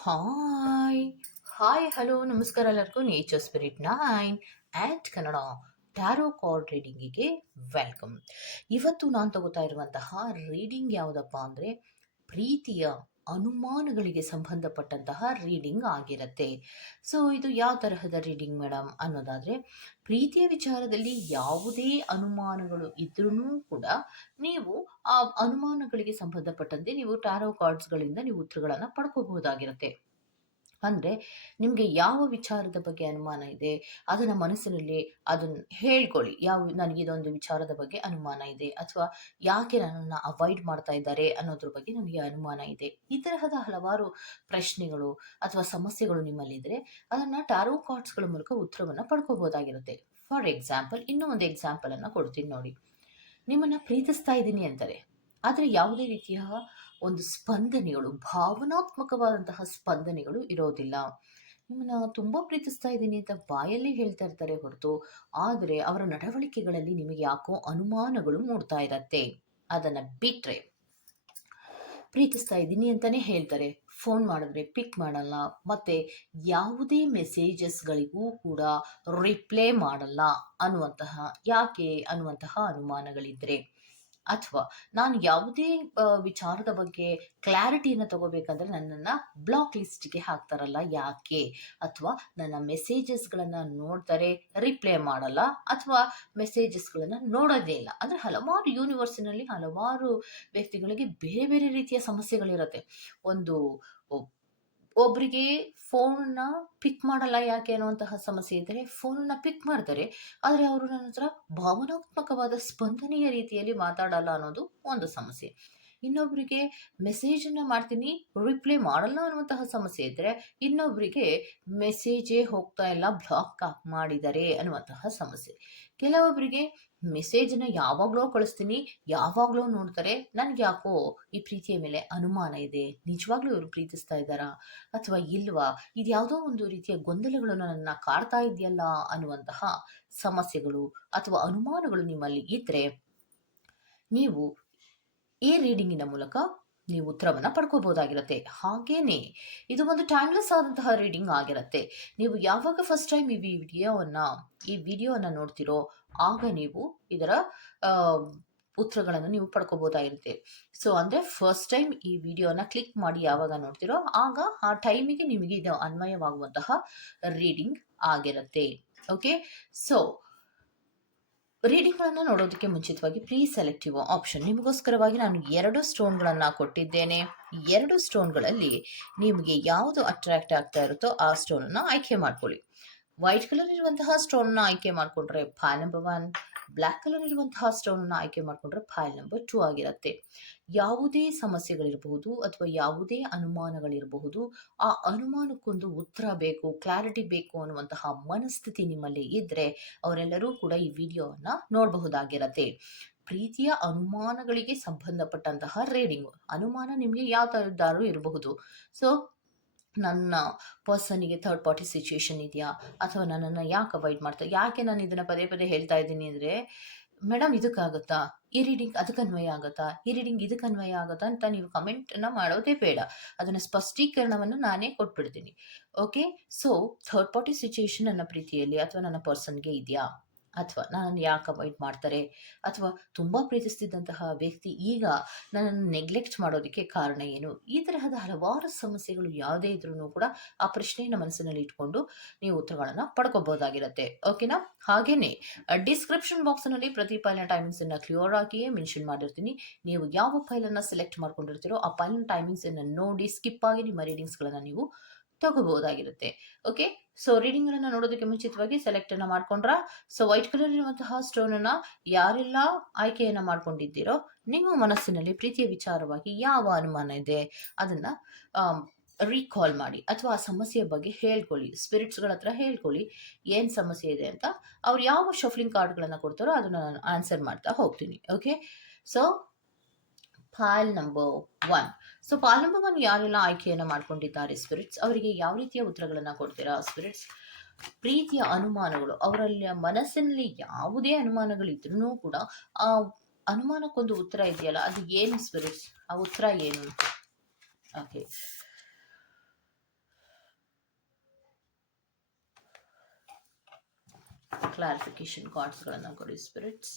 Hi hi hello ನಮಸ್ಕಾರ ಎಲ್ಲರಿಗೂ nature spirit nine and Kannada tarot card ರೀಡಿಂಗಿಗೆ welcome ಇವತ್ತು ನಾನು ತಗೋತಾ ಇರುವಂತಹ ರೀಡಿಂಗ್ ಯಾವುದಪ್ಪ ಅಂದರೆ ಪ್ರೀತಿಯ ಅನುಮಾನಗಳಿಗೆ ಸಂಬಂಧಪಟ್ಟಂತಹ ರೀಡಿಂಗ್ ಆಗಿರುತ್ತೆ. ಸೊ ಇದು ಯಾವ ತರಹದ ರೀಡಿಂಗ್ ಮೇಡಮ್ ಅನ್ನೋದಾದರೆ, ಪ್ರೀತಿಯ ವಿಚಾರದಲ್ಲಿ ಯಾವುದೇ ಅನುಮಾನಗಳು ಇದ್ರೂ ಕೂಡ ನೀವು ಆ ಅನುಮಾನಗಳಿಗೆ ಸಂಬಂಧಪಟ್ಟಂತೆ ನೀವು ಟ್ಯಾರೋ ಕಾರ್ಡ್ಸ್ಗಳಿಂದ ನೀವು ಉತ್ತರಗಳನ್ನು ಪಡ್ಕೋಬಹುದಾಗಿರುತ್ತೆ. ಅಂದರೆ ನಿಮಗೆ ಯಾವ ವಿಚಾರದ ಬಗ್ಗೆ ಅನುಮಾನ ಇದೆ? ಅದನ್ನು ಮನಸ್ಸಿನಲ್ಲಿ ಅದನ್ನು ಹೇಳ್ಕೊಳ್ಳಿ. ಯಾವ, ನನಗೆ ಇದೊಂದು ವಿಚಾರದ ಬಗ್ಗೆ ಅನುಮಾನ ಇದೆ ಅಥವಾ ಯಾಕೆ ನನ್ನನ್ನು ಅವಾಯ್ಡ್ ಮಾಡ್ತಾ ಇದ್ದಾರೆ ಅನ್ನೋದ್ರ ಬಗ್ಗೆ ನನಗೆ ಅನುಮಾನ ಇದೆ. ಈ ತರಹದ ಹಲವಾರು ಪ್ರಶ್ನೆಗಳು ಅಥವಾ ಸಮಸ್ಯೆಗಳು ನಿಮ್ಮಲ್ಲಿದ್ದರೆ ಅದನ್ನು ಟಾರೋ ಕಾರ್ಡ್ಸ್ಗಳ ಮೂಲಕ ಉತ್ತರವನ್ನು ಪಡ್ಕೋಬೋದಾಗಿರುತ್ತೆ. ಫಾರ್ ಎಕ್ಸಾಂಪಲ್, ಇನ್ನೂ ಒಂದು ಎಕ್ಸಾಂಪಲನ್ನು ಕೊಡ್ತೀನಿ ನೋಡಿ. ನಿಮ್ಮನ್ನು ಪ್ರೀತಿಸ್ತಾ ಇದ್ದೀನಿ ಅಂತಾರೆ ಆದರೆ ಯಾವುದೇ ರೀತಿಯ ಒಂದು ಸ್ಪಂದನೆಗಳು, ಭಾವನಾತ್ಮಕವಾದಂತಹ ಸ್ಪಂದನೆಗಳು ಇರೋದಿಲ್ಲ. ನಿಮ್ಮನ್ನ ತುಂಬ ಪ್ರೀತಿಸ್ತಾ ಇದ್ದೀನಿ ಅಂತ ಬಾಯಲ್ಲಿ ಹೇಳ್ತಾ ಇರ್ತಾರೆ ಹೊರತು, ಆದರೆ ಅವರ ನಡವಳಿಕೆಗಳಲ್ಲಿ ನಿಮಗೆ ಯಾಕೋ ಅನುಮಾನಗಳು ಮೂಡ್ತಾ ಇರತ್ತೆ. ಅದನ್ನು ಬಿಟ್ಟರೆ ಪ್ರೀತಿಸ್ತಾ ಇದ್ದೀನಿ ಅಂತಲೇ ಹೇಳ್ತಾರೆ. ಫೋನ್ ಮಾಡಿದ್ರೆ ಪಿಕ್ ಮಾಡಲ್ಲ, ಮತ್ತು ಯಾವುದೇ ಮೆಸೇಜಸ್ಗಳಿಗೂ ಕೂಡ ರಿಪ್ಲೈ ಮಾಡಲ್ಲ ಅನ್ನುವಂತಹ, ಯಾಕೆ ಅನ್ನುವಂತಹ ಅನುಮಾನಗಳಿದ್ದರೆ ಅಥವಾ ನಾನು ಯಾವುದೇ ವಿಚಾರದ ಬಗ್ಗೆ ಕ್ಲಾರಿಟಿಯನ್ನು ತಗೋಬೇಕಂದ್ರೆ ನನ್ನನ್ನು ಬ್ಲಾಕ್ ಲಿಸ್ಟ್ಗೆ ಹಾಕ್ತಾರಲ್ಲ ಯಾಕೆ? ಅಥವಾ ನನ್ನ ಮೆಸೇಜಸ್ಗಳನ್ನು ನೋಡ್ತಾರೆ ರಿಪ್ಲೈ ಮಾಡಲ್ಲ, ಅಥವಾ ಮೆಸೇಜಸ್ಗಳನ್ನು ನೋಡೋದೇ ಇಲ್ಲ. ಅಂದರೆ ಹಲವಾರು ಯೂನಿವರ್ಸಿನಲ್ಲಿ ಹಲವಾರು ವ್ಯಕ್ತಿಗಳಿಗೆ ಬೇರೆ ಬೇರೆ ರೀತಿಯ ಸಮಸ್ಯೆಗಳಿರುತ್ತೆ. ಒಂದು ಒ- ಫೋನ್ ಫೋನ್ನ ಪಿಕ್ ಮಾಡಲ್ಲ ಯಾಕೆ ಅನ್ನುವಂತಹ ಸಮಸ್ಯೆ ಇದ್ದರೆ ಫೋನನ್ನು ಪಿಕ್ ಮಾಡ್ತಾರೆ. ಆದರೆ ಅವರು ನನ್ನ ಹತ್ರ ಭಾವನಾತ್ಮಕವಾದ ಸ್ಪಂದನೆಯ ರೀತಿಯಲ್ಲಿ ಮಾತಾಡಲ್ಲ ಅನ್ನೋದು ಒಂದು ಸಮಸ್ಯೆ. ಇನ್ನೊಬ್ಬರಿಗೆ ಮೆಸೇಜನ್ನು ಮಾಡ್ತೀನಿ ರಿಪ್ಲೈ ಮಾಡಲ್ಲ ಅನ್ನುವಂತಹ ಸಮಸ್ಯೆ ಇದ್ದರೆ ಇನ್ನೊಬ್ಬರಿಗೆ ಮೆಸೇಜೇ ಹೋಗ್ತಾ ಇಲ್ಲ ಬ್ಲಾಕ್ ಮಾಡಿದ್ದಾರೆ ಅನ್ನುವಂತಹ ಸಮಸ್ಯೆ. ಕೆಲವೊಬ್ಬರಿಗೆ ಮೆಸೇಜನ್ನು ಯಾವಾಗಲೂ ಕಳಿಸ್ತೀನಿ, ಯಾವಾಗಲೂ ನೋಡ್ತಾರೆ, ನನಗೆ ಯಾಕೋ ಈ ಪ್ರೀತಿಯ ಮೇಲೆ ಅನುಮಾನ ಇದೆ. ನಿಜವಾಗ್ಲೂ ಇವರು ಪ್ರೀತಿಸ್ತಾ ಇದ್ದಾರಾ? ಅಥವಾ ಇಲ್ವಾ? ಇದು ಯಾವುದೋ ಒಂದು ರೀತಿಯ ಗೊಂದಲಗಳು ನನ್ನ ಕಾಡ್ತಾ ಇದೆಯಲ್ಲ ಅನ್ನುವಂತಹ ಸಮಸ್ಯೆಗಳು ಅಥವಾ ಅನುಮಾನಗಳು ನಿಮ್ಮಲ್ಲಿ ಇದ್ದರೆ ನೀವು ಈ ರೀಡಿಂಗಿನ ಮೂಲಕ ನೀವು ಉತ್ತರವನ್ನು ಪಡ್ಕೋಬಹುದಾಗಿರುತ್ತೆ ಹಾಗೇನೆ, ಇದು ಒಂದು ಟೈಮ್ಲೆಸ್ ಆದಂತಹ ರೀಡಿಂಗ್ ಆಗಿರುತ್ತೆ. ನೀವು ಯಾವಾಗ ಫಸ್ಟ್ ಟೈಮ್ ಈ ವಿಡಿಯೋವನ್ನು ಈ ವಿಡಿಯೋವನ್ನು ನೋಡ್ತಿರೋ ಆಗ ನೀವು ಇದರ ಉತ್ತರಗಳನ್ನು ನೀವು ಪಡ್ಕೋಬಹುದಾಗಿರುತ್ತೆ ಸೊ ಅಂದರೆ ಫಸ್ಟ್ ಟೈಮ್ ಈ ವಿಡಿಯೋನ ಕ್ಲಿಕ್ ಮಾಡಿ ಯಾವಾಗ ನೋಡ್ತಿರೋ ಆಗ ಆ ಟೈಮಿಗೆ ನಿಮಗೆ ಇದು ಅನ್ವಯವಾಗುವಂತಹ ರೀಡಿಂಗ್ ಆಗಿರುತ್ತೆ. ಓಕೆ ಸೊ ರೀಡಿಂಗ್ಗಳನ್ನು ನೋಡೋದಕ್ಕೆ ಮುಂಚಿತವಾಗಿ ಪ್ರೀ ಸೆಲೆಕ್ಟಿವ್ ಆಪ್ಷನ್ ನಿಮಗೋಸ್ಕರವಾಗಿ ನಾನು ಎರಡು ಸ್ಟೋನ್ಗಳನ್ನು ಕೊಟ್ಟಿದ್ದೇನೆ. ಎರಡು ಸ್ಟೋನ್ಗಳಲ್ಲಿ ನಿಮಗೆ ಯಾವುದು ಅಟ್ರಾಕ್ಟ್ ಆಗ್ತಾ ಇರುತ್ತೋ ಆ ಸ್ಟೋನನ್ನು ಆಯ್ಕೆ ಮಾಡ್ಕೊಳ್ಳಿ. ವೈಟ್ ಕಲರ್ ಇರುವಂತಹ ಸ್ಟೋನ್ನ ಆಯ್ಕೆ ಮಾಡಿಕೊಂಡ್ರೆ pile number one black colour ಇರುವಂತಹ ಸ್ಟೋನನ್ನು ಆಯ್ಕೆ ಮಾಡಿಕೊಂಡ್ರೆ ಫೈಲ್ ನಂಬರ್ ಟೂ ಆಗಿರುತ್ತೆ. ಯಾವುದೇ ಸಮಸ್ಯೆಗಳಿರಬಹುದು ಅಥವಾ ಯಾವುದೇ ಅನುಮಾನಗಳಿರಬಹುದು, ಆ ಅನುಮಾನಕ್ಕೊಂದು ಉತ್ತರ ಬೇಕು ಕ್ಲಾರಿಟಿ ಬೇಕು ಅನ್ನುವಂತಹ ಮನಸ್ಥಿತಿ ನಿಮ್ಮಲ್ಲಿ ಇದ್ದರೆ ಅವರೆಲ್ಲರೂ ಕೂಡ ಈ ವಿಡಿಯೋವನ್ನು ನೋಡಬಹುದಾಗಿರತ್ತೆ. ಪ್ರೀತಿಯ ಅನುಮಾನಗಳಿಗೆ ಸಂಬಂಧಪಟ್ಟಂತಹ ರೀಡಿಂಗು ಅನುಮಾನ ನಿಮಗೆ ಯಾವ ಥರದ್ದಾರು ಇರಬಹುದು. ಸೊ ನನ್ನ ಪರ್ಸನಿಗೆ ಥರ್ಡ್ ಪಾರ್ಟಿ ಸಿಚುಯೇಷನ್ ಇದೆಯಾ? ಅಥವಾ ನನ್ನನ್ನು ಯಾಕೆ ಅವಾಯ್ಡ್ ಮಾಡ್ತಾ, ಯಾಕೆ ನಾನು ಇದನ್ನು ಪದೇ ಪದೇ ಹೇಳ್ತಾ ಇದ್ದೀನಿ ಅಂದರೆ, ಮೇಡಮ್, ಇದಕ್ಕಾಗುತ್ತಾ? ಈ ರೀಡಿಂಗ್ ಅದಕ್ಕೆ ಅನ್ವಯ ಆಗುತ್ತಾ? ಈ ರೀಡಿಂಗ್ ಇದಕ್ಕೆ ಅನ್ವಯ ಆಗುತ್ತಾ? ಅಂತ ನೀವು ಕಮೆಂಟನ್ನು ಮಾಡೋದೇ ಬೇಡ. ಅದನ್ನು ಸ್ಪಷ್ಟೀಕರಣವನ್ನು ನಾನೇ ಕೊಟ್ಬಿಡ್ತೀನಿ. Okay? So, third party situation ನನ್ನ ಪ್ರೀತಿಯಲ್ಲಿ ಅಥವಾ ನನ್ನ ಪರ್ಸನ್ಗೆ ಇದೆಯಾ? ಅಥವಾ ನನ್ನನ್ನು ಯಾಕೆ ಅವಾಯ್ಡ್ ಮಾಡ್ತಾರೆ? ಅಥವಾ ತುಂಬ ಪ್ರೀತಿಸ್ತಿದ್ದಂತಹ ವ್ಯಕ್ತಿ ಈಗ ನನ್ನನ್ನು ನೆಗ್ಲೆಕ್ಟ್ ಮಾಡೋದಕ್ಕೆ ಕಾರಣ ಏನು? ಈ ತರಹದ ಹಲವಾರು ಸಮಸ್ಯೆಗಳು ಯಾವುದೇ ಇದ್ರೂ ಕೂಡ ಆ ಪ್ರಶ್ನೆಯನ್ನು ಮನಸ್ಸಿನಲ್ಲಿ ಇಟ್ಕೊಂಡು ನೀವು ಉತ್ತರಗಳನ್ನು ಪಡ್ಕೋಬಹುದಾಗಿರುತ್ತೆ. ಓಕೆನಾ? ಹಾಗೇನೆ ಡಿಸ್ಕ್ರಿಪ್ಷನ್ ಬಾಕ್ಸ್ನಲ್ಲಿ ಪ್ರತಿ ಫೈಲ್ನ ಟೈಮಿಂಗ್ಸನ್ನು ಕ್ಲಿಯರ್ ಆಗಿಯೇ ಮೆನ್ಷನ್ ಮಾಡಿರ್ತೀನಿ. ನೀವು ಯಾವ ಫೈಲನ್ನು ಸೆಲೆಕ್ಟ್ ಮಾಡ್ಕೊಂಡಿರ್ತೀರೋ ಆ ಫೈಲ್ನ ಟೈಮಿಂಗ್ಸನ್ನು ನೋಡಿ ಸ್ಕಿಪ್ ಆಗಿ ನಿಮ್ಮ ರೀಡಿಂಗ್ಸ್ಗಳನ್ನು ನೀವು ತಗೋಬಹುದಾಗಿರುತ್ತೆ. ಓಕೆ ಸೊ ರೀಡಿಂಗ್ಗಳನ್ನು ನೋಡೋದಕ್ಕೆ ಮುಂಚಿತವಾಗಿ ಸೆಲೆಕ್ಟ್ ಅನ್ನ ಮಾಡ್ಕೊಂಡ್ರ? ಸೊ ವೈಟ್ ಕಲರ್ ಇರುವಂತಹ ಸ್ಟೋನನ್ನು ಯಾರೆಲ್ಲ ಆಯ್ಕೆಯನ್ನ ಮಾಡ್ಕೊಂಡಿದ್ದೀರೋ, ನಿಮ್ಮ ಮನಸ್ಸಿನಲ್ಲಿ ಪ್ರೀತಿಯ ವಿಚಾರವಾಗಿ ಯಾವ ಅನುಮಾನ ಇದೆ? ಅದನ್ನ ರೀಕಾಲ್ ಮಾಡಿ ಅಥವಾ ಆ ಸಮಸ್ಯೆಯ ಬಗ್ಗೆ ಹೇಳ್ಕೊಳ್ಳಿ. ಸ್ಪಿರಿಟ್ಸ್ಗಳ ಹತ್ರ ಹೇಳ್ಕೊಳ್ಳಿ. ಏನು ಸಮಸ್ಯೆ ಇದೆ ಅಂತ. ಅವ್ರು ಯಾವ ಶಫ್ಲಿಂಗ್ ಕಾರ್ಡ್ಗಳನ್ನು ಕೊಡ್ತಾರೋ ಅದನ್ನ ನಾನು ಆನ್ಸರ್ ಮಾಡ್ತಾ ಹೋಗ್ತೀನಿ. Okay so pile number one. So pile number one ಯಾರೆಲ್ಲ ಆಯ್ಕೆಯನ್ನು ಮಾಡ್ಕೊಂಡಿದ್ದಾರೆ? ಸ್ಪಿರಿಟ್ಸ್ ಅವರಿಗೆ ಯಾವ ರೀತಿಯ ಉತ್ತರಗಳನ್ನು ಕೊಡ್ತೀರಾ? ಸ್ಪಿರಿಟ್ಸ್ ಪ್ರೀತಿಯ ಅನುಮಾನಗಳು. ಅವರಲ್ಲಿ ಮನಸ್ಸಿನಲ್ಲಿ ಯಾವುದೇ ಅನುಮಾನಗಳಿದ್ರೂ ಕೂಡ ಆ ಅನುಮಾನಕ್ಕೊಂದು ಉತ್ತರ ಇದೆಯಲ್ಲ, ಅದು ಏನು ಸ್ಪಿರಿಟ್ಸ್ ಆ ಉತ್ತರ ಏನು? ಓಕೆ ಕ್ಲಾರಿಫಿಕೇಶನ್ ಕಾರ್ಡ್ಸ್ಗಳನ್ನು ಕೊಡಿ ಸ್ಪಿರಿಟ್ಸ್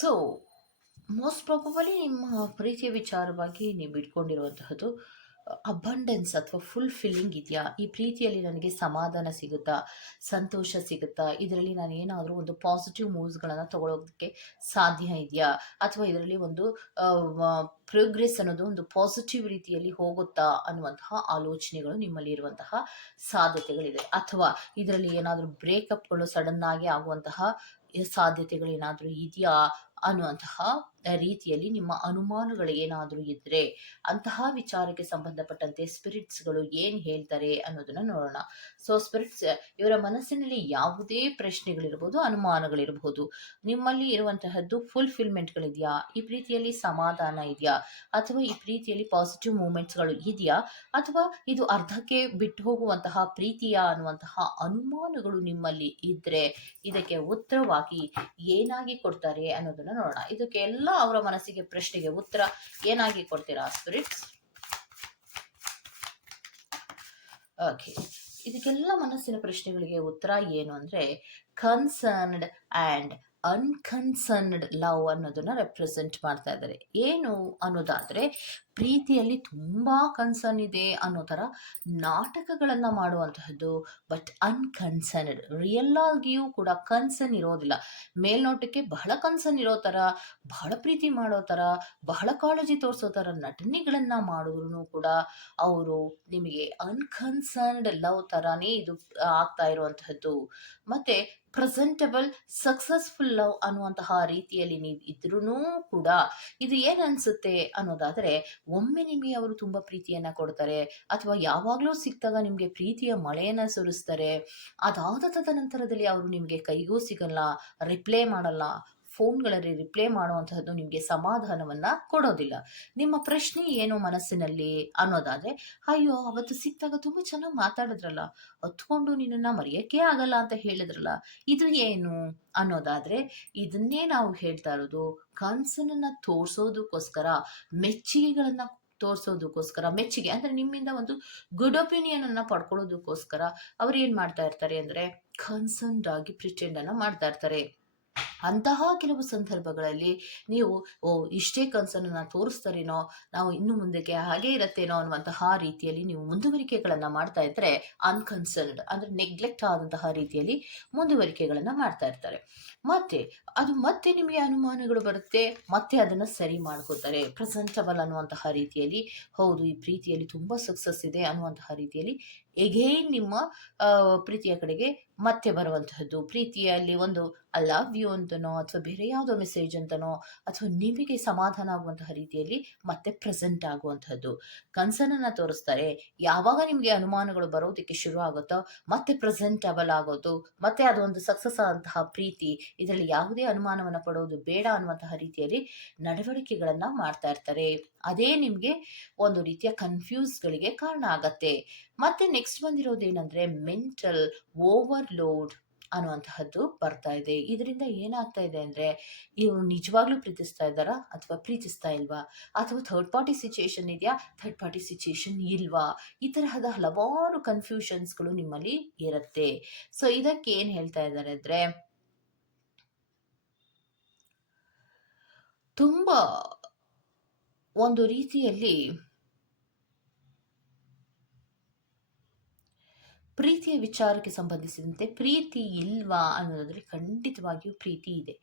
ಸೊ ಮೋಸ್ಟ್ ಪ್ರಾಬಬಲಿ ನಿಮ್ಮ ಪ್ರೀತಿಯ ವಿಚಾರವಾಗಿ ನೀವು ಇಟ್ಕೊಂಡಿರುವಂತಹದ್ದು ಅಬಂಡೆನ್ಸ್ ಅಥವಾ ಫುಲ್ ಫಿಲ್ಲಿಂಗ್ ಇದೆಯಾ? ಈ ಪ್ರೀತಿಯಲ್ಲಿ ನನಗೆ ಸಮಾಧಾನ ಸಿಗುತ್ತಾ? ಸಂತೋಷ ಸಿಗುತ್ತಾ? ಇದರಲ್ಲಿ ನಾನು ಏನಾದರೂ ಒಂದು ಪಾಸಿಟಿವ್ ಮೂವ್ಸ್ಗಳನ್ನು ತಗೊಳ್ಳೋದಕ್ಕೆ ಸಾಧ್ಯ ಇದೆಯಾ? ಅಥವಾ ಇದರಲ್ಲಿ ಒಂದು ಪ್ರೋಗ್ರೆಸ್ ಅನ್ನೋದು ಒಂದು ಪಾಸಿಟಿವ್ ರೀತಿಯಲ್ಲಿ ಹೋಗುತ್ತಾ? ಅನ್ನುವಂತಹ ಆಲೋಚನೆಗಳು ನಿಮ್ಮಲ್ಲಿ ಇರುವಂತಹ ಸಾಧ್ಯತೆಗಳಿದೆ ಅಥವಾ ಇದರಲ್ಲಿ ಏನಾದರೂ ಬ್ರೇಕಪ್ಗಳು ಸಡನ್ನಾಗಿ ಆಗಿ ಆಗುವಂತಹ ಸಾಧ್ಯತೆಗಳು ಏನಾದರೂ ಇದೆಯಾ? ಅನ್ನುವಂತಹ ರೀತಿಯಲ್ಲಿ ನಿಮ್ಮ ಅನುಮಾನಗಳು ಏನಾದರೂ ಇದ್ರೆ ಅಂತಹ ವಿಚಾರಕ್ಕೆ ಸಂಬಂಧಪಟ್ಟಂತೆ ಸ್ಪಿರಿಟ್ಸ್ಗಳು ಏನ್ ಹೇಳ್ತಾರೆ ಅನ್ನೋದನ್ನ ನೋಡೋಣ. ಸೊ ಸ್ಪಿರಿಟ್ಸ್ ಇವರ ಮನಸ್ಸಿನಲ್ಲಿ ಯಾವುದೇ ಪ್ರಶ್ನೆಗಳಿರ್ಬೋದು ಅನುಮಾನಗಳಿರಬಹುದು ನಿಮ್ಮಲ್ಲಿ ಇರುವಂತಹದ್ದು ಫುಲ್ಫಿಲ್ಮೆಂಟ್ಗಳಿದೆಯಾ ಈ ಪ್ರೀತಿಯಲ್ಲಿ ಸಮಾಧಾನ ಇದೆಯಾ? ಅಥವಾ ಈ ಪ್ರೀತಿಯಲ್ಲಿ ಪಾಸಿಟಿವ್ ಮೂಮೆಂಟ್ಸ್ಗಳು ಇದೆಯಾ? ಅಥವಾ ಇದು ಅರ್ಧಕ್ಕೆ ಬಿಟ್ಟು ಹೋಗುವಂತಹ ಪ್ರೀತಿಯ ಅನ್ನುವಂತಹ ಅನುಮಾನಗಳು ನಿಮ್ಮಲ್ಲಿ ಇದ್ರೆ ಇದಕ್ಕೆ ಉತ್ತರವಾಗಿ ಏನಾಗಿ ಕೊಡ್ತಾರೆ ಅನ್ನೋದನ್ನ ನೋಡೋಣ. ಇದಕ್ಕೆಲ್ಲ ಅವರ ಮನಸ್ಸಿಗೆ ಪ್ರಶ್ನೆಗೆ ಉತ್ತರ ಏನಾಗಿ ಕೊಡ್ತೀರಾ ಸ್ಪಿರಿಟ್ಸ್ ಓಕೆ ಇದಕ್ಕೆಲ್ಲ ಮನಸ್ಸಿನ ಪ್ರಶ್ನೆಗಳಿಗೆ ಉತ್ತರ ಏನು ಅಂದ್ರೆ ಕನ್ಸರ್ನ್ಡ್ ಆ್ಯಂಡ್ ಅನ್ಕನ್ಸರ್ನ್ಡ್ ಲವ್ ಅನ್ನೋದನ್ನ ರೆಪ್ರೆಸೆಂಟ್ ಮಾಡ್ತಾ ಇದ್ದಾರೆ. ಏನು ಅನ್ನೋದಾದ್ರೆ, ಪ್ರೀತಿಯಲ್ಲಿ ತುಂಬಾ ಕನ್ಸರ್ನ್ ಇದೆ ಅನ್ನೋ ಥರ ನಾಟಕಗಳನ್ನು ಮಾಡುವಂತಹದ್ದು ಬಟ್ ಅನ್ಕನ್ಸರ್ನ್ಡ್ ರಿಯಲ್ ಆಗಿಯೂ ಕೂಡ ಕನ್ಸರ್ನ್ ಇರೋದಿಲ್ಲ. ಮೇಲ್ನೋಟಕ್ಕೆ ಬಹಳ ಕನ್ಸರ್ನ್ ಇರೋ ಥರ, ಬಹಳ ಪ್ರೀತಿ ಮಾಡೋ ಥರ, ಬಹಳ ಕಾಳಜಿ ತೋರಿಸೋ ಥರ ನಟನೆಗಳನ್ನು ಮಾಡಿದ್ರು ಕೂಡ ಅವರು ನಿಮಗೆ ಅನ್ಕನ್ಸರ್ನ್ಡ್ ಲವ್ ತರಾನೇ ಇದು ಆಗ್ತಾ ಇರುವಂತಹದ್ದು. ಮತ್ತೆ ಪ್ರೆಸೆಂಟಬಲ್ ಸಕ್ಸಸ್ಫುಲ್ ಲವ್ ಅನ್ನುವಂತಹ ರೀತಿಯಲ್ಲಿ ನೀವು ಇದ್ರೂ ಕೂಡ ಇದು ಏನ್ ಅನ್ಸುತ್ತೆ ಅನ್ನೋದಾದ್ರೆ, ಒಮ್ಮೆ ನಿಮಗೆ ಅವರು ತುಂಬಾ ಪ್ರೀತಿಯನ್ನ ಕೊಡ್ತಾರೆ, ಅಥವಾ ಯಾವಾಗಲೂ ಸಿಕ್ಕಿದಾಗ ನಿಮಗೆ ಪ್ರೀತಿಯ ಮಳೆಯನ್ನ ಸುರಿಸ್ತಾರೆ ಅದಾದ ತದನಂತರದಲ್ಲಿ ಅವರು ನಿಮಗೆ ಕೈಗೂ ಸಿಗಲ್ಲ ರಿಪ್ಲೈ ಮಾಡಲ್ಲ ಫೋನ್ಗಳಲ್ಲಿ ರಿಪ್ಲೈ ಮಾಡುವಂತಹದ್ದು ನಿಮಗೆ ಸಮಾಧಾನವನ್ನ ಕೊಡೋದಿಲ್ಲ. ನಿಮ್ಮ ಪ್ರಶ್ನೆ ಏನು ಮನಸ್ಸಿನಲ್ಲಿ ಅನ್ನೋದಾದ್ರೆ, ಅಯ್ಯೋ, ಅವತ್ತು ಸಿಕ್ಕಾಗ ತುಂಬಾ ಚೆನ್ನಾಗಿ ಮಾತಾಡಿದ್ರಲ್ಲ, ಹೊತ್ಕೊಂಡು ನಿನ್ನನ್ನ ಮರೆಯಕ್ಕೆ ಆಗಲ್ಲ ಅಂತ ಹೇಳಿದ್ರಲ್ಲ, ಇದು ಏನು? ಅನ್ನೋದಾದ್ರೆ, ಇದನ್ನೇ ನಾವು ಹೇಳ್ತಾ ಇರೋದು, ಕನ್ಸನ್ನ ತೋರ್ಸೋದಕ್ಕೋಸ್ಕರ, ಮೆಚ್ಚುಗೆಗಳನ್ನ ತೋರಿಸೋದಕ್ಕೋಸ್ಕರ, ಮೆಚ್ಚುಗೆ ಅಂದ್ರೆ ನಿಮ್ಮಿಂದ ಒಂದು ಗುಡ್ ಒಪಿನಿಯನ್ ಅನ್ನ ಪಡ್ಕೊಳ್ಳೋದಕ್ಕೋಸ್ಕರ ಅವ್ರು ಏನ್ ಮಾಡ್ತಾ ಇರ್ತಾರೆ ಅಂದ್ರೆ ಕನ್ಸರ್ನ್ಡ್ ಆಗಿ ಪ್ರಿಟೆಂಡ್ ಅನ್ನ ಮಾಡ್ತಾ ಇರ್ತಾರೆ. ಅಂತಹ ಕೆಲವು ಸಂದರ್ಭಗಳಲ್ಲಿ ನೀವು, ಓ, ಇಷ್ಟೇ ಕನಸನ್ನು ತೋರಿಸ್ತಾರೇನೋ, ನಾವು ಇನ್ನು ಮುಂದಕ್ಕೆ ಹಾಗೆ ಇರತ್ತೇನೋ ಅನ್ನುವಂತಹ ರೀತಿಯಲ್ಲಿ ನೀವು ಮುಂದುವರಿಕೆಗಳನ್ನು ಮಾಡ್ತಾ ಇದ್ದರೆ ಅನ್ಕನ್ಸರ್ನ್ಡ್ ಅಂದ್ರೆ ನೆಗ್ಲೆಕ್ಟ್ ಆದಂತಹ ರೀತಿಯಲ್ಲಿ ಮುಂದುವರಿಕೆಗಳನ್ನು ಮಾಡ್ತಾ ಇರ್ತಾರೆ. ಮತ್ತೆ, ಅದು ಮತ್ತೆ ನಿಮಗೆ ಅನುಮಾನಗಳು ಬರುತ್ತೆ, ಮತ್ತೆ ಅದನ್ನು ಸರಿ ಮಾಡ್ಕೋತಾರೆ ಪ್ರೆಸೆಂಟಬಲ್ ಅನ್ನುವಂತಹ ರೀತಿಯಲ್ಲಿ, ಹೌದು, ಈ ಪ್ರೀತಿಯಲ್ಲಿ ತುಂಬಾ ಸಕ್ಸಸ್ ಇದೆ ಅನ್ನುವಂತಹ ರೀತಿಯಲ್ಲಿ ಎಗೈನ್ ನಿಮ್ಮ ಪ್ರೀತಿಯ ಕಡೆಗೆ ಮತ್ತೆ ಬರುವಂತಹದ್ದು. ಪ್ರೀತಿಯಲ್ಲಿ ಒಂದು ಐ ಲವ್ ಯು ಅಂತನೋ ಅಥವಾ ಬೇರೆ ಯಾವುದೋ ಮೆಸೇಜ್ ಅಂತನೋ ಅಥವಾ ನಿಮಗೆ ಸಮಾಧಾನ ಆಗುವಂತಹ ರೀತಿಯಲ್ಲಿ ಮತ್ತೆ ಪ್ರೆಸೆಂಟ್ ಆಗುವಂತಹದ್ದು ಕನ್ಸರ್ನನ್ನ ತೋರಿಸ್ತಾರೆ. ಯಾವಾಗ ನಿಮಗೆ ಅನುಮಾನಗಳು ಬರೋದಕ್ಕೆ ಶುರು ಆಗುತ್ತೋ, ಮತ್ತೆ ಪ್ರೆಸೆಂಟಬಲ್ ಆಗೋದು, ಮತ್ತೆ ಅದೊಂದು ಸಕ್ಸಸ್ ಆದಂತಹ ಪ್ರೀತಿ, ಇದರಲ್ಲಿ ಯಾವುದೇ ಅನುಮಾನವನ್ನು ಪಡೋದು ಬೇಡ ಅನ್ನುವಂತಹ ರೀತಿಯಲ್ಲಿ ನಡವಳಿಕೆಗಳನ್ನ ಮಾಡ್ತಾ ಇರ್ತಾರೆ. ಅದೇ ನಿಮಗೆ ಒಂದು ರೀತಿಯ ಕನ್ಫ್ಯೂಸ್ಗಳಿಗೆ ಕಾರಣ ಆಗತ್ತೆ. ಮತ್ತೆ ನೆಕ್ಸ್ಟ್ ಬಂದಿರೋದೇನಂದ್ರೆ ಮೆಂಟಲ್ ಓವರ್ಲೋಡ್ ಅನ್ನುವಂತಹದ್ದು ಬರ್ತಾ ಇದೆ. ಇದರಿಂದ ಏನಾಗ್ತಾ ಇದೆ ಅಂದ್ರೆ, ಇವರು ನಿಜವಾಗ್ಲೂ ಪ್ರೀತಿಸ್ತಾ ಇದ್ದಾರಾ? ಅಥವಾ ಪ್ರೀತಿಸ್ತಾ ಇಲ್ವಾ? ಅಥವಾ ಥರ್ಡ್ ಪಾರ್ಟಿ ಸಿಚುಯೇಷನ್ ಇದೆಯಾ? ಥರ್ಡ್ ಪಾರ್ಟಿ ಸಿಚುಯೇಷನ್ ಇಲ್ವಾ? ಈ ತರಹದ ಹಲವಾರು ಕನ್ಫ್ಯೂಷನ್ಸ್ಗಳು ನಿಮ್ಮಲ್ಲಿ ಇರುತ್ತೆ. ಸೊ ಇದಕ್ಕೆ ಏನ್ ಹೇಳ್ತಾ ಇದ್ದಾರೆ ಅಂದ್ರೆ, ತುಂಬಾ ಒಂದು ರೀತಿಯಲ್ಲಿ ಪ್ರೀತಿಯ ವಿಚಾರಕ್ಕೆ ಸಂಬಂಧಿಸಿದಂತೆ ಪ್ರೀತಿ ಇಲ್ವಾ ಅನ್ನೋದಾದ್ರೆ ಖಂಡಿತವಾಗಿಯೂ ಪ್ರೀತಿ ಇದೆ.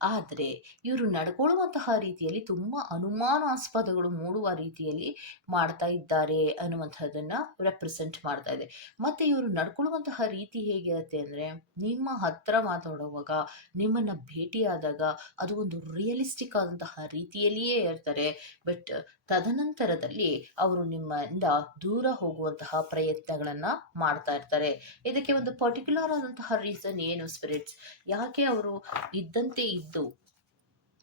ಆದರೆ ಇವರು ನಡ್ಕೊಳ್ಳುವಂತಹ ರೀತಿಯಲ್ಲಿ ತುಂಬ ಅನುಮಾನಾಸ್ಪದಗಳು ಮೂಡುವ ರೀತಿಯಲ್ಲಿ ಮಾಡ್ತಾ ಇದ್ದಾರೆ ಅನ್ನುವಂಥದ್ದನ್ನು ರೆಪ್ರೆಸೆಂಟ್ ಮಾಡ್ತಾ ಇದೆ. ಮತ್ತು ಇವರು ನಡ್ಕೊಳ್ಳುವಂತಹ ರೀತಿ ಹೇಗಿರುತ್ತೆ ಅಂದರೆ ನಿಮ್ಮ ಹತ್ರ ಮಾತಾಡುವಾಗ, ನಿಮ್ಮನ್ನು ಭೇಟಿಯಾದಾಗ ಅದು ಒಂದು ರಿಯಲಿಸ್ಟಿಕ್ ಆದಂತಹ ರೀತಿಯಲ್ಲಿಯೇ ಇರ್ತಾರೆ. ಬಟ್ ತದನಂತರದಲ್ಲಿ ಅವರು ನಿಮ್ಮಿಂದ ದೂರ ಹೋಗುವಂತಹ ಪ್ರಯತ್ನಗಳನ್ನು ಮಾಡ್ತಾ ಇರ್ತಾರೆ. ಇದಕ್ಕೆ ಒಂದು ಪರ್ಟಿಕ್ಯುಲರ್ ಆದಂತಹ ರೀಸನ್ ಏನು ಸ್ಪಿರಿಟ್ಸ್ ಯಾಕೆ ಅವರು ಇದ್ದಂತೆ ಇದ್ದು?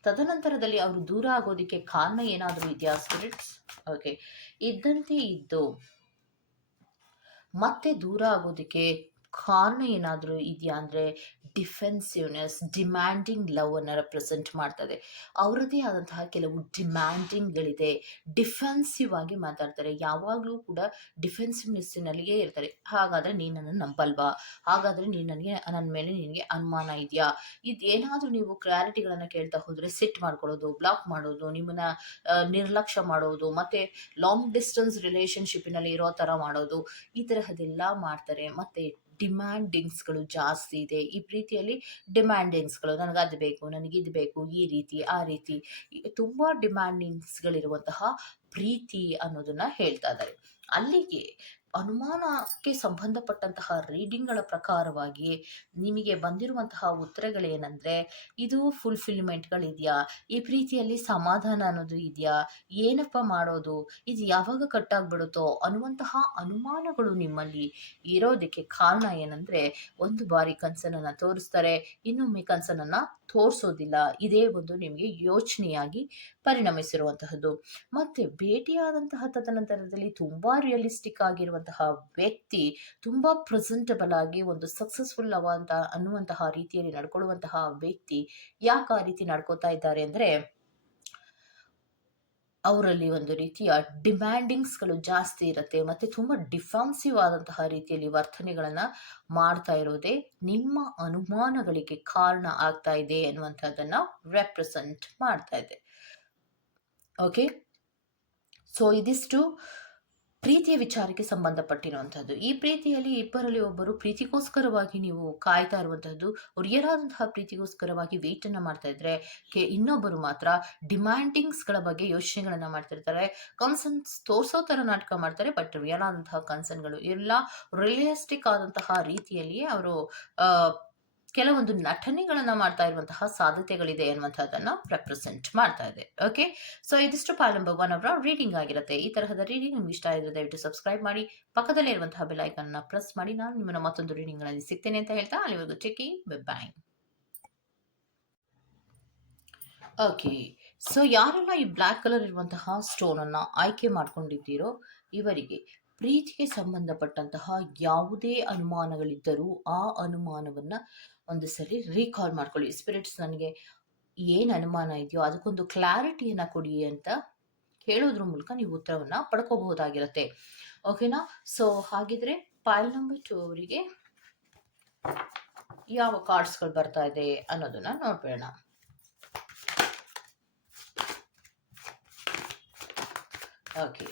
ತದನಂತರದಲ್ಲಿ ಅವರು ದೂರ ಆಗೋದಕ್ಕೆ ಕಾರಣ ಏನಾದರೂ ಇದೆಯಾ ಸ್ಪಿರಿಟ್ಸ್ ಓಕೆ ಇದ್ದಂತೆ ಇದ್ದು, ಮತ್ತೆ ದೂರ ಆಗೋದಕ್ಕೆ ಕಾರಣ ಏನಾದರೂ ಇದೆಯಾ ಅಂದರೆ ಡಿಫೆನ್ಸಿವ್ನೆಸ್ ಡಿಮ್ಯಾಂಡಿಂಗ್ ಲವ್ ಅನ್ನು ರೆಪ್ರೆಸೆಂಟ್ ಮಾಡ್ತದೆ. ಅವರದೇ ಆದಂತಹ ಕೆಲವು ಡಿಮ್ಯಾಂಡಿಂಗ್ಗಳಿದೆ ಡಿಫೆನ್ಸಿವ್ ಆಗಿ ಮಾತಾಡ್ತಾರೆ. ಯಾವಾಗಲೂ ಕೂಡ ಡಿಫೆನ್ಸಿವ್ನೆಸ್ಸಿನಲ್ಲಿಯೇ ಇರ್ತಾರೆ. ಹಾಗಾದರೆ ನೀನು ನನ್ನನ್ನು ನಂಬಲ್ವಾ? ಹಾಗಾದರೆ ನೀನು ನನಗೆ ನನ್ನ ಮೇಲೆ ನಿನಗೆ ಅನುಮಾನ ಇದೆಯಾ? ಇದೇನಾದರೂ ನೀವು ಕ್ಲಾರಿಟಿಗಳನ್ನು ಕೇಳ್ತಾ ಹೋದರೆ ಸಿಟ್ ಮಾಡ್ಕೊಳ್ಳೋದು ಬ್ಲಾಕ್ ಮಾಡೋದು, ನಿಮ್ಮನ್ನು ನಿರ್ಲಕ್ಷ್ಯ ಮಾಡೋದು, ಮತ್ತು ಲಾಂಗ್ ಡಿಸ್ಟೆನ್ಸ್ ರಿಲೇಷನ್ಶಿಪ್ಪಿನಲ್ಲಿ ಇರೋ ಥರ ಮಾಡೋದು, ಈ ತರಹದೆಲ್ಲ ಮಾಡ್ತಾರೆ. ಮತ್ತು ಡಿಮ್ಯಾಂಡಿಂಗ್ಸ್ಗಳು ಜಾಸ್ತಿ ಇದೆ. ಈ ಪ್ರೀತಿಯಲ್ಲಿ ಡಿಮ್ಯಾಂಡಿಂಗ್ಸ್ಗಳು, ನನಗೆ ಅದು ಬೇಕು, ನನಗೆ ಇದು ಬೇಕು, ಈ ರೀತಿ, ಆ ರೀತಿ ತುಂಬ ಡಿಮ್ಯಾಂಡಿಂಗ್ಸ್ಗಳಿರುವಂತಹ ಪ್ರೀತಿ ಅನ್ನೋದನ್ನ ಹೇಳ್ತಾ ಇದ್ದಾರೆ. ಅಲ್ಲಿಗೆ ಅನುಮಾನಕ್ಕೆ ಸಂಬಂಧಪಟ್ಟಂತಹ ರೀಡಿಂಗ್ಗಳ ಪ್ರಕಾರವಾಗಿ ನಿಮಗೆ ಬಂದಿರುವಂತಹ ಉತ್ತರಗಳೇನೆಂದರೆ, ಇದು ಫುಲ್ಫಿಲ್ಮೆಂಟ್ಗಳಿದೆಯಾ ಈ ಪ್ರೀತಿಯಲ್ಲಿ ಸಮಾಧಾನ ಅನ್ನೋದು ಇದೆಯಾ? ಏನಪ್ಪ ಮಾಡೋದು? ಇದು ಯಾವಾಗ ಕಟ್ಟಾಗ್ಬಿಡುತ್ತೋ? ಅನ್ನುವಂತಹ ಅನುಮಾನಗಳು ನಿಮ್ಮಲ್ಲಿ ಇರೋದಕ್ಕೆ ಕಾರಣ ಏನಂದರೆ, ಒಂದು ಬಾರಿ ಕನಸನ್ನು ತೋರಿಸ್ತಾರೆ, ಇನ್ನೊಮ್ಮೆ ಕನಸನ್ನು ತೋರಿಸೋದಿಲ್ಲ. ಇದೇ ಒಂದು ನಿಮಗೆ ಯೋಚನೆಯಾಗಿ ಪರಿಣಮಿಸಿರುವಂತಹದ್ದು. ಮತ್ತೆ ಭೇಟಿಯಾದಂತಹ ತದನಂತರದಲ್ಲಿ ತುಂಬಾ ರಿಯಲಿಸ್ಟಿಕ್ ಆಗಿರುವಂತಹ ವ್ಯಕ್ತಿ ತುಂಬ ಪ್ರೆಸೆಂಟಬಲ್ ಆಗಿ ಒಂದು ಸಕ್ಸಸ್ಫುಲ್ ಅವಂತ ಅನ್ನುವಂತಹ ರೀತಿಯಲ್ಲಿ ನಡ್ಕೊಳ್ಳುವಂತಹ ವ್ಯಕ್ತಿ ಯಾಕೆ ಆ ರೀತಿ ನಡ್ಕೋತಾ ಇದ್ದಾರೆ ಅಂದ್ರೆ ಅವರಲ್ಲಿ ಒಂದು ರೀತಿಯ ಡಿಮ್ಯಾಂಡಿಂಗ್ಸ್ಗಳು ಜಾಸ್ತಿ ಇರುತ್ತೆ ಮತ್ತೆ ತುಂಬ ಡಿಫಾನ್ಸಿವ್ ಆದಂತಹ ರೀತಿಯಲ್ಲಿ ವರ್ತನೆಗಳನ್ನು ಮಾಡ್ತಾ ಇರೋದೇ ನಿಮ್ಮ ಅನುಮಾನಗಳಿಗೆ ಕಾರಣ ಆಗ್ತಾ ಇದೆ ಅನ್ನುವಂಥದ್ದನ್ನ ರೆಪ್ರೆಸೆಂಟ್ ಮಾಡ್ತಾ ಇದೆ. ಓಕೆ ಸೊ ಇದಿಷ್ಟು. ಪ್ರೀತಿಯ ವಿಚಾರಕ್ಕೆ ಸಂಬಂಧಪಟ್ಟಿರುವಂಥದ್ದು ಈ ಪ್ರೀತಿಯಲ್ಲಿ ಇಬ್ಬರಲ್ಲಿ ಒಬ್ಬರು ಪ್ರೀತಿಗೋಸ್ಕರವಾಗಿ ನೀವು ಕಾಯ್ತಾ ಇರುವಂಥದ್ದು ಏನಾದಂತಹ ಪ್ರೀತಿಗೋಸ್ಕರವಾಗಿ ವೇಟನ್ನು ಮಾಡ್ತಾ ಇದ್ರೆ, ಕೆ, ಇನ್ನೊಬ್ಬರು ಮಾತ್ರ ಡಿಮ್ಯಾಂಡಿಂಗ್ಸ್ಗಳ ಬಗ್ಗೆ ಯೋಚನೆಗಳನ್ನು ಮಾಡ್ತಿರ್ತಾರೆ ಕನ್ಸರ್ನ್ಸ್ ತೋರಿಸೋ ಥರ ನಾಟಕ ಮಾಡ್ತಾರೆ ಬಟ್ ರಿಯಲ್ ಆದಂತಹ ಕನ್ಸನ್ಗಳು ಎಲ್ಲ ರಿಯಲಿಸ್ಟಿಕ್ ಆದಂತಹ ರೀತಿಯಲ್ಲಿಯೇ ಅವರು ಕೆಲವೊಂದು ನಟನೆಗಳನ್ನ ಮಾಡ್ತಾ ಇರುವಂತಹ ಸಾಧ್ಯತೆಗಳಿದೆ ಅನ್ನುವಂಥದ್ದನ್ನ ರೆಪ್ರೆಸೆಂಟ್ ಮಾಡ್ತಾ ಇದೆ. ಓಕೆ ಸೊ ಇದಿಷ್ಟು ಪಾಲ್ ನಂಬರ್ ಒನ್ ಅವರ ರೀಡಿಂಗ್ ಆಗಿರುತ್ತೆ. ಈ ತರಹದ ರೀಡಿಂಗ್ ನಿಮ್ಗೆ ಇಷ್ಟ ಆಗಿದ್ರೆ ದಯವಿಟ್ಟು ಸಬ್ಸ್ಕ್ರೈಬ್ ಮಾಡಿ. ಪಕ್ಕದಲ್ಲೇ ಇರುವಂತಹ ಬೆಲೈಕನ್ ಪ್ರೆಸ್ ಮಾಡಿ. ನಾನು ನಿಮ್ಮನ್ನ ಮತ್ತೊಂದು ರೀಡಿಂಗ್ ರೀಡಿಂಗ್ಗಳಲ್ಲಿ ಸಿಗ್ತೇನೆ ಅಂತ ಹೇಳ್ತಾ ಅಲ್ಲಿವರೆಗೂ ಚೆಕಿಂಗ್ ಬಾಯ್ ಓಕೆ ಸೊ ಯಾರೆಲ್ಲ ಈ ಬ್ಲ್ಯಾಕ್ ಕಲರ್ ಇರುವಂತಹ ಸ್ಟೋನನ್ನು ಆಯ್ಕೆ ಮಾಡ್ಕೊಂಡಿದ್ದೀರೋ ಇವರಿಗೆ ಪ್ರೀತಿಗೆ ಸಂಬಂಧಪಟ್ಟಂತಹ ಯಾವುದೇ ಅನುಮಾನಗಳಿದ್ದರೂ ಆ ಅನುಮಾನವನ್ನು ಒಂದು ಸರಿ ರೀಕಾಲ್ ಮಾಡ್ಕೊಳ್ಳಿ. ಸ್ಪಿರಿಟ್ಸ್ ನನಗೆ ಏನು ಅನುಮಾನ ಇದೆಯೋ ಅದಕ್ಕೊಂದು ಕ್ಲಾರಿಟಿಯನ್ನು ಕೊಡಿ ಅಂತ ಹೇಳೋದ್ರ ಮೂಲಕ ನೀವು ಉತ್ತರವನ್ನು ಪಡ್ಕೋಬಹುದಾಗಿರುತ್ತೆ. ಓಕೆನಾ ಸೊ ಹಾಗಿದ್ರೆ ಫೈಲ್ ನಂಬರ್ ಟು ಅವರಿಗೆ ಯಾವ ಕಾರ್ಡ್ಸ್ಗಳು ಬರ್ತಾ ಇದೆ ಅನ್ನೋದನ್ನ ನೋಡ್ಬೇಡ ಓಕೆ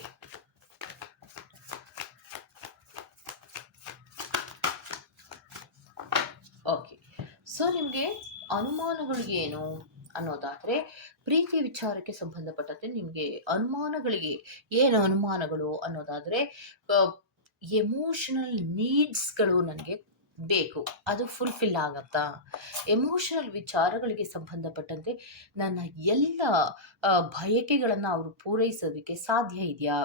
ಓಕೆ ಸೊ ನಿಮಗೆ ಅನುಮಾನಗಳು ಏನು ಅನ್ನೋದಾದರೆ, ಪ್ರೀತಿ ವಿಚಾರಕ್ಕೆ ಸಂಬಂಧಪಟ್ಟಂತೆ ನಿಮಗೆ ಅನುಮಾನಗಳಿಗೆ ಏನು ಅನುಮಾನಗಳು ಅನ್ನೋದಾದರೆ ಎಮೋಷನಲ್ ನೀಡ್ಸ್ಗಳು ನನಗೆ ಬೇಕು. ಅದು ಫುಲ್ಫಿಲ್ ಆಗತ್ತಾ? ಎಮೋಷನಲ್ ವಿಚಾರಗಳಿಗೆ ಸಂಬಂಧಪಟ್ಟಂತೆ ನನ್ನ ಎಲ್ಲ ಬಯಕೆಗಳನ್ನು ಅವರು ಪೂರೈಸೋದಕ್ಕೆ ಸಾಧ್ಯ ಇದೆಯಾ?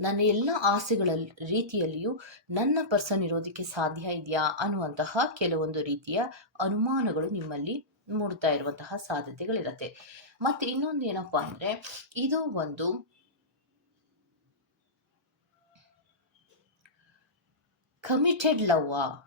ನನ್ನ ಎಲ್ಲ ಆಸೆಗಳ ರೀತಿಯಲ್ಲಿಯೂ ನನ್ನ ಪರ್ಸನ್ ಇರೋದಕ್ಕೆ ಸಾಧ್ಯ ಇದೆಯಾ ಅನ್ನುವಂತಹ ಕೆಲವೊಂದು ರೀತಿಯ ಅನುಮಾನಗಳು ನಿಮ್ಮಲ್ಲಿ ಮೂಡ್ತಾ ಇರುವಂತಹ ಸಾಧ್ಯತೆಗಳಿರತ್ತೆ. ಮತ್ತೆ ಇನ್ನೊಂದು ಏನಪ್ಪ ಅಂದ್ರೆ, ಇದು ಒಂದು ಕಮಿಟೆಡ್ ಲವ್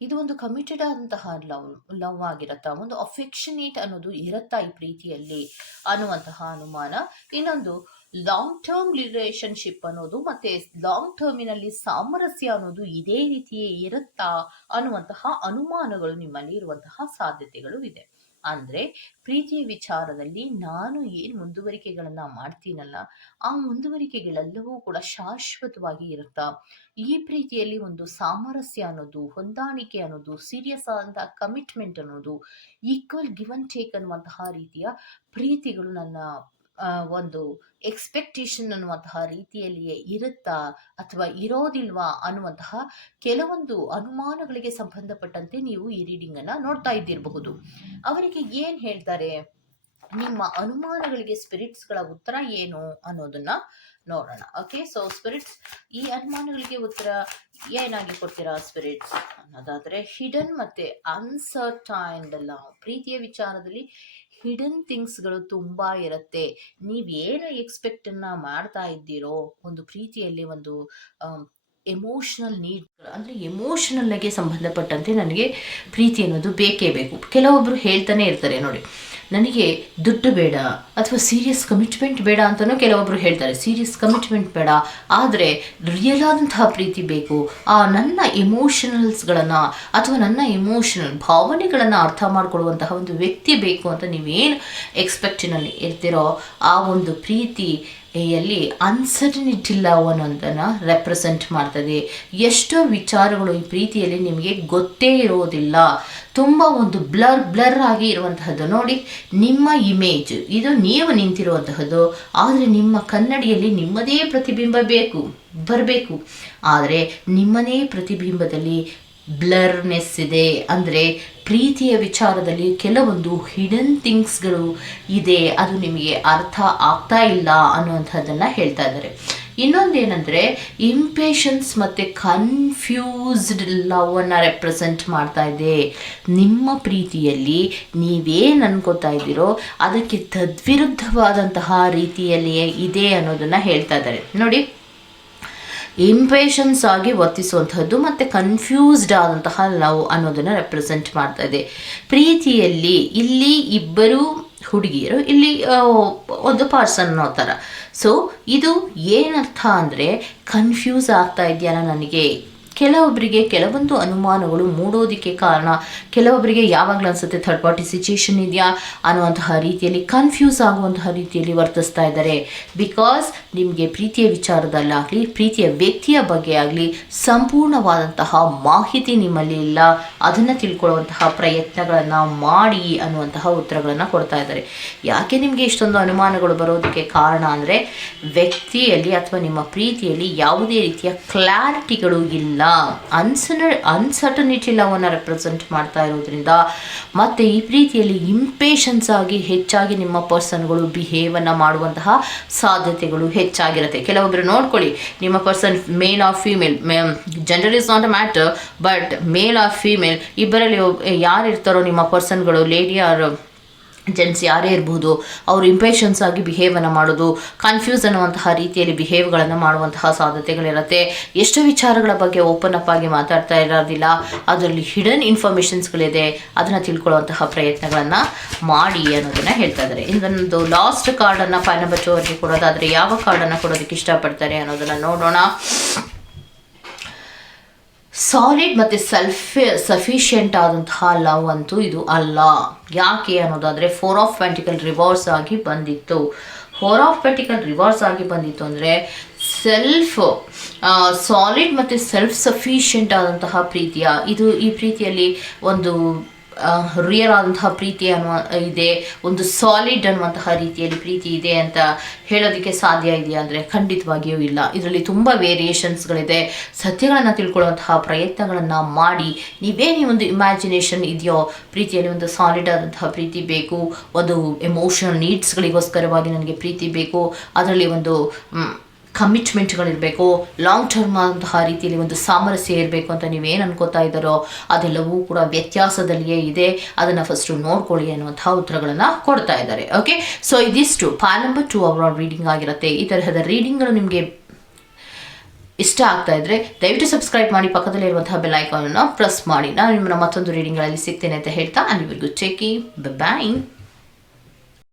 ಇದು ಒಂದು ಕಮಿಟೆಡ್ ಆದಂತಹ ಲವ್ ಲವ್ ಆಗಿರತ್ತಾ? ಒಂದು ಅಫೆಕ್ಷನೇಟ್ ಅನ್ನೋದು ಇರತ್ತಾ ಈ ಪ್ರೀತಿಯಲ್ಲಿ ಅನ್ನುವಂತಹ ಅನುಮಾನ. ಇನ್ನೊಂದು ಲಾಂಗ್ ಟರ್ಮ್ ರಿಲೇಶನ್ಶಿಪ್ ಅನ್ನೋದು ಮತ್ತೆ ಲಾಂಗ್ ಟರ್ಮಿನಲ್ಲಿ ಸಾಮರಸ್ಯ ಅನ್ನೋದು ಇದೇ ರೀತಿಯೇ ಇರುತ್ತಾ ಅನ್ನುವಂತಹ ಅನುಮಾನಗಳು ನಿಮ್ಮಲ್ಲಿ ಇರುವಂತಹ ಸಾಧ್ಯತೆಗಳು ಇದೆ. ಅಂದ್ರೆ ಪ್ರೀತಿಯ ವಿಚಾರದಲ್ಲಿ ನಾನು ಏನು ಮುಂದುವರಿಕೆಗಳನ್ನು ಮಾಡ್ತೀನಲ್ಲ, ಆ ಮುಂದುವರಿಕೆಗಳೆಲ್ಲವೂ ಕೂಡ ಶಾಶ್ವತವಾಗಿ ಇರುತ್ತಾ? ಈ ಪ್ರೀತಿಯಲ್ಲಿ ಒಂದು ಸಾಮರಸ್ಯ ಅನ್ನೋದು, ಹೊಂದಾಣಿಕೆ ಅನ್ನೋದು ಸೀರಿಯಸ್ ಆದಂತಹ ಕಮಿಟ್ಮೆಂಟ್ ಅನ್ನೋದು ಈಕ್ವಲ್ ಗಿವನ್ ಟೇಕ್ ಅನ್ನುವಂತಹ ರೀತಿಯ ಪ್ರೀತಿಗಳು ನನ್ನ ಒಂದು ಎಕ್ಸ್ಪೆಕ್ಟೇಷನ್ ಅನ್ನುವಂತಹ ರೀತಿಯಲ್ಲಿಯೇ ಇರುತ್ತಾ ಅಥವಾ ಇರೋದಿಲ್ವಾ ಅನ್ನುವಂತಹ ಕೆಲವೊಂದು ಅನುಮಾನಗಳಿಗೆ ಸಂಬಂಧಪಟ್ಟಂತೆ ನೀವು ಈ ರೀಡಿಂಗ್ ಅನ್ನ ನೋಡ್ತಾ ಇದ್ದಿರಬಹುದು. ಅವರಿಗೆ ಏನ್ ಹೇಳ್ತಾರೆ? ನಿಮ್ಮ ಅನುಮಾನಗಳಿಗೆ ಸ್ಪಿರಿಟ್ಸ್ಗಳ ಉತ್ತರ ಏನು ಅನ್ನೋದನ್ನ ನೋಡೋಣ. ಓಕೆ ಸೊ ಸ್ಪಿರಿಟ್ಸ್ ಈ ಅನುಮಾನಗಳಿಗೆ ಉತ್ತರ ಏನಾಗಿ ಕೊಡ್ತೀರಾ ಸ್ಪಿರಿಟ್ಸ್ ಅನ್ನೋದಾದ್ರೆ ಹಿಡನ್ ಮತ್ತೆ ಅನ್ಸರ್ಟೈನ್ ಅಲ್ಲ ಪ್ರೀತಿಯ ವಿಚಾರದಲ್ಲಿ ಹಿಡನ್ ಥಿಂಗ್ಸ್ಗಳು ತುಂಬಾ ಇರುತ್ತೆ. ನೀವೇನು ಎಕ್ಸ್ಪೆಕ್ಟ್ ಅನ್ನ ಮಾಡ್ತಾ ಇದ್ದೀರೋ, ಒಂದು ಪ್ರೀತಿಯಲ್ಲಿ ಒಂದು ಎಮೋಷನಲ್ ನೀಡ್, ಅಂದರೆ ಎಮೋಷ್ನಲ್ಗೆ ಸಂಬಂಧಪಟ್ಟಂತೆ ನನಗೆ ಪ್ರೀತಿ ಅನ್ನೋದು ಬೇಕೇ ಬೇಕು. ಕೆಲವೊಬ್ಬರು ಹೇಳ್ತಾನೆ ಇರ್ತಾರೆ ನೋಡಿ. ನನಗೆ ದುಡ್ಡು ಬೇಡ ಅಥವಾ ಸೀರಿಯಸ್ ಕಮಿಟ್ಮೆಂಟ್ ಬೇಡ ಅಂತಲೂ ಕೆಲವೊಬ್ಬರು ಹೇಳ್ತಾರೆ. ಸೀರಿಯಸ್ ಕಮಿಟ್ಮೆಂಟ್ ಬೇಡ. ಆದರೆ ರಿಯಲ್ ಆದಂತಹ ಪ್ರೀತಿ ಬೇಕು. ಆ ನನ್ನ ಎಮೋಷನಲ್ಸ್ಗಳನ್ನು ಅಥವಾ ನನ್ನ ಎಮೋಷನಲ್ ಭಾವನೆಗಳನ್ನು ಅರ್ಥ ಮಾಡಿಕೊಳ್ಳುವಂತಹ ಒಂದು ವ್ಯಕ್ತಿ ಬೇಕು ಅಂತ ನೀವೇನು ಎಕ್ಸ್ಪೆಕ್ಟಿನಲ್ಲಿ ಇರ್ತೀರೋ ಆ ಒಂದು ಪ್ರೀತಿ ಯಲ್ಲಿ ಅನ್ಸರ್ಟನಿಟಿ ಲವ್ ಅನ್ನೋದನ್ನು ರೆಪ್ರೆಸೆಂಟ್ ಮಾಡ್ತದೆ. ಎಷ್ಟೋ ವಿಚಾರಗಳು ಈ ಪ್ರೀತಿಯಲ್ಲಿ ನಿಮಗೆ ಗೊತ್ತೇ ಇರೋದಿಲ್ಲ. ತುಂಬ ಒಂದು ಬ್ಲರ್ ಬ್ಲರ್ ಆಗಿ ಇರುವಂತಹದ್ದು. ನೋಡಿ, ನಿಮ್ಮ ಇಮೇಜ್ ಇದು ನೀವು ನಿಂತಿರುವಂತಹದ್ದು. ಆದರೆ ನಿಮ್ಮ ಕನ್ನಡಿಯಲ್ಲಿ ನಿಮ್ಮದೇ ಪ್ರತಿಬಿಂಬ ಬೇಕು, ಬರಬೇಕು. ಆದರೆ ನಿಮ್ಮನೇ ಪ್ರತಿಬಿಂಬದಲ್ಲಿ ಬ್ಲರ್ನೆಸ್ ಇದೆ. ಅಂದರೆ ಪ್ರೀತಿಯ ವಿಚಾರದಲ್ಲಿ ಕೆಲವೊಂದು ಹಿಡನ್ ಥಿಂಗ್ಸ್ಗಳು ಇದೆ. ಅದು ನಿಮಗೆ ಅರ್ಥ ಆಗ್ತಾ ಇಲ್ಲ ಅನ್ನುವಂಥದ್ದನ್ನು ಹೇಳ್ತಾ ಇದ್ದಾರೆ. ಇನ್ನೊಂದೇನೆಂದರೆ ಇಂಪೇಷನ್ಸ್ ಮತ್ತು ಕನ್ಫ್ಯೂಸ್ಡ್ ಲವನ್ನು ರೆಪ್ರೆಸೆಂಟ್ ಮಾಡ್ತಾ ಇದೆ. ನಿಮ್ಮ ಪ್ರೀತಿಯಲ್ಲಿ ನೀವೇನು ಅನ್ಕೋತಾ ಇದ್ದೀರೋ ಅದಕ್ಕೆ ತದ್ವಿರುದ್ಧವಾದಂತಹ ರೀತಿಯಲ್ಲಿಯೇ ಇದೆ ಅನ್ನೋದನ್ನು ಹೇಳ್ತಾ ಇದ್ದಾರೆ. ನೋಡಿ. ಇಂಪೇಷನ್ಸ್ ಆಗಿ ವರ್ತಿಸುವಂತಹದ್ದು ಮತ್ತು ಕನ್ಫ್ಯೂಸ್ಡ್ ಆದಂತಹ ಲವ್ ಅನ್ನೋದನ್ನು ರೆಪ್ರೆಸೆಂಟ್ ಮಾಡ್ತಾ ಇದೆ. ಪ್ರೀತಿಯಲ್ಲಿ ಇಲ್ಲಿ ಇಬ್ಬರು ಹುಡುಗಿಯರು, ಇಲ್ಲಿ ಒಂದು ಪರ್ಸನ್ ಅನ್ನೋ ಥರ. ಸೊ ಇದು ಏನರ್ಥ ಅಂದರೆ ಕನ್ಫ್ಯೂಸ್ ಆಗ್ತಾ ಇದೆಯಲ್ಲ ನನಗೆ ಕೆಲವೊಬ್ಬರಿಗೆ ಕೆಲವೊಂದು ಅನುಮಾನಗಳು ಮೂಡೋದಕ್ಕೆ ಕಾರಣ, ಕೆಲವೊಬ್ಬರಿಗೆ ಯಾವಾಗಲೂ ಅನಿಸುತ್ತೆ ಥರ್ಡ್ ಪಾರ್ಟಿ ಸಿಚುಯೇಷನ್ ಇದೆಯಾ ಅನ್ನುವಂತಹ ರೀತಿಯಲ್ಲಿ ಕನ್ಫ್ಯೂಸ್ ಆಗುವಂತಹ ರೀತಿಯಲ್ಲಿ ವರ್ತಿಸ್ತಾ ಇದ್ದಾರೆ. ಬಿಕಾಸ್ ನಿಮಗೆ ಪ್ರೀತಿಯ ವಿಚಾರದಲ್ಲಾಗಲಿ, ಪ್ರೀತಿಯ ವ್ಯಕ್ತಿಯ ಬಗ್ಗೆ ಆಗಲಿ ಸಂಪೂರ್ಣವಾದಂತಹ ಮಾಹಿತಿ ನಿಮ್ಮಲ್ಲಿ ಇಲ್ಲ. ಅದನ್ನು ತಿಳ್ಕೊಳ್ಳುವಂತಹ ಪ್ರಯತ್ನಗಳನ್ನು ಮಾಡಿ ಅನ್ನುವಂತಹ ಉತ್ತರಗಳನ್ನು ಕೊಡ್ತಾ ಇದ್ದಾರೆ. ಯಾಕೆ ನಿಮಗೆ ಇಷ್ಟೊಂದು ಅನುಮಾನಗಳು ಬರೋದಕ್ಕೆ ಕಾರಣ ಅಂದರೆ ವ್ಯಕ್ತಿಯಲ್ಲಿ ಅಥವಾ ನಿಮ್ಮ ಪ್ರೀತಿಯಲ್ಲಿ ಯಾವುದೇ ರೀತಿಯ ಕ್ಲಾರಿಟಿಗಳು ಇಲ್ಲ ಅನ್ಸನ ಅನ್ಸರ್ಟನಿಟಿ ಲವನ್ನು ರೆಪ್ರೆಸೆಂಟ್ ಮಾಡ್ತಾ ಇರೋದ್ರಿಂದ ಮತ್ತು ಈ ರೀತಿಯಲ್ಲಿ ಇಂಪೇಷನ್ಸ್ ಆಗಿ ಹೆಚ್ಚಾಗಿ ನಿಮ್ಮ ಪರ್ಸನ್ಗಳು ಬಿಹೇವನ್ನು ಮಾಡುವಂತಹ ಸಾಧ್ಯತೆಗಳು ಹೆಚ್ಚಾಗಿರುತ್ತೆ. ಕೆಲವೊಬ್ಬರು ನೋಡ್ಕೊಳ್ಳಿ, ನಿಮ್ಮ person male of female gender is not a matter but male of female ಇಬ್ಬರಲ್ಲಿ ಯಾರು ಇರ್ತಾರೋ ನಿಮ್ಮ ಪರ್ಸನ್ಗಳು ಲೇಡಿ ಆರ್ ಜೆಂಟ್ಸ್ ಯಾರೇ ಇರಬಹುದು ಅವರು ಇಂಪೇಷನ್ಸ್ ಆಗಿ ಬಿಹೇವನ್ನು ಮಾಡೋದು ಕನ್ಫ್ಯೂಸ್ ಅನ್ನುವಂತಹ ರೀತಿಯಲ್ಲಿ ಬಿಹೇವ್ಗಳನ್ನು ಮಾಡುವಂತಹ ಸಾಧ್ಯತೆಗಳಿರುತ್ತೆ. ಎಷ್ಟು ವಿಚಾರಗಳ ಬಗ್ಗೆ ಓಪನ್ ಅಪ್ ಆಗಿ ಮಾತಾಡ್ತಾ ಇರೋದಿಲ್ಲ, ಅದರಲ್ಲಿ ಹಿಡನ್ ಇನ್ಫಾರ್ಮೇಷನ್ಸ್ಗಳಿದೆ ಅದನ್ನು ತಿಳ್ಕೊಳ್ಳುವಂತಹ ಪ್ರಯತ್ನಗಳನ್ನು ಮಾಡಿ ಅನ್ನೋದನ್ನು ಹೇಳ್ತಾ ಇದ್ದಾರೆ. ಇನ್ನೊಂದು ಲಾಸ್ಟ್ ಕಾರ್ಡನ್ನು ಫೈವ್ ನಂಬರ್ ಅವರಿಗೆ ಕೊಡೋದಾದರೆ ಯಾವ ಕಾರ್ಡನ್ನು ಕೊಡೋದಕ್ಕೆ ಇಷ್ಟಪಡ್ತಾರೆ ಅನ್ನೋದನ್ನು ನೋಡೋಣ. ಸಾಲಿಡ್ ಮತ್ತು ಸಲ್ಫೆ ಸಫಿಷಿಯೆಂಟ್ ಆದಂತಹ ಲವ್ ಅಂತೂ ಇದು ಅಲ್ಲ. ಯಾಕೆ ಅನ್ನೋದಾದರೆ ಫೋರ್ ಆಫ್ ಪೆಂಟಿಕಲ್ ರಿವರ್ಸ್ ಆಗಿ ಬಂದಿತ್ತು. ಫೋರ್ ಆಫ್ ಪೆಂಟಿಕಲ್ ರಿವರ್ಸ್ ಆಗಿ ಬಂದಿತ್ತು ಅಂದರೆ ಸೆಲ್ಫ್ ಸಾಲಿಡ್ ಮತ್ತು ಸೆಲ್ಫ್ ಸಫಿಷಿಯೆಂಟ್ ಆದಂತಹ ಪ್ರೀತಿಯ. ಇದು ಈ ಪ್ರೀತಿಯಲ್ಲಿ ಒಂದು ರಿಯಲ್ ಆದಂತಹ ಪ್ರೀತಿ ಅನ್ನುವ ಇದೆ, ಒಂದು ಸಾಲಿಡ್ ಅನ್ನುವಂತಹ ರೀತಿಯಲ್ಲಿ ಪ್ರೀತಿ ಇದೆ ಅಂತ ಹೇಳೋದಕ್ಕೆ ಸಾಧ್ಯ ಇದೆಯಾ ಅಂದರೆ ಖಂಡಿತವಾಗಿಯೂ ಇಲ್ಲ. ಇದರಲ್ಲಿ ತುಂಬ ವೇರಿಯೇಷನ್ಸ್ಗಳಿದೆ ಸತ್ಯಗಳನ್ನು ತಿಳ್ಕೊಳ್ಳುವಂತಹ ಪ್ರಯತ್ನಗಳನ್ನು ಮಾಡಿ ನೀವೇನೇ ಒಂದು ಇಮ್ಯಾಜಿನೇಷನ್ ಇದೆಯೋ, ಪ್ರೀತಿಯಲ್ಲಿ ಒಂದು ಸಾಲಿಡ್ ಆದಂತಹ ಪ್ರೀತಿ ಬೇಕು, ಒಂದು ಎಮೋಷನಲ್ ನೀಡ್ಸ್ಗಳಿಗೋಸ್ಕರವಾಗಿ ನನಗೆ ಪ್ರೀತಿ ಬೇಕು, ಅದರಲ್ಲಿ ಒಂದು ಕಮಿಟ್ಮೆಂಟ್ಗಳಿರಬೇಕು ಲಾಂಗ್ ಟರ್ಮ್ ಆದಂತಹ ರೀತಿಯಲ್ಲಿ ಒಂದು ಸಾಮರಸ್ಯ ಇರಬೇಕು ಅಂತ ನೀವೇನು ಅನ್ಕೋತಾ ಇದ್ದಾರೋ, ಅದೆಲ್ಲವೂ ಕೂಡ ವ್ಯತ್ಯಾಸದಲ್ಲಿಯೇ ಇದೆ. ಅದನ್ನು ಫಸ್ಟು ನೋಡ್ಕೊಳ್ಳಿ ಅನ್ನುವಂತಹ ಉತ್ತರಗಳನ್ನು ಕೊಡ್ತಾ ಇದ್ದಾರೆ. ಓಕೆ ಸೊ ಇದಿಷ್ಟು. ಪಾಲ್ ನಂಬರ್ ಟು ಅವರ್ ರೀಡಿಂಗ್ ಆಗಿರುತ್ತೆ. ಈ ತರಹದ ರೀಡಿಂಗ್ಗಳು ನಿಮಗೆ ಇಷ್ಟ ಆಗ್ತಾ ಇದ್ರೆ, ದಯವಿಟ್ಟು ಸಬ್ಸ್ಕ್ರೈಬ್ ಮಾಡಿ ಪಕ್ಕದಲ್ಲಿರುವಂತಹ ಬೆಲ್ ಐಕಾನನ್ನು ಪ್ರೆಸ್ ಮಾಡಿ. ನಾನು ನಿಮ್ಮನ್ನ ಮತ್ತೊಂದು ರೀಡಿಂಗ್ಗಳಲ್ಲಿ ಸಿಗ್ತೇನೆ ಅಂತ ಹೇಳ್ತಾ, ಅಲ್ಲಿವರೆಗೂ ಚೆಕಿ ಬಾಯ್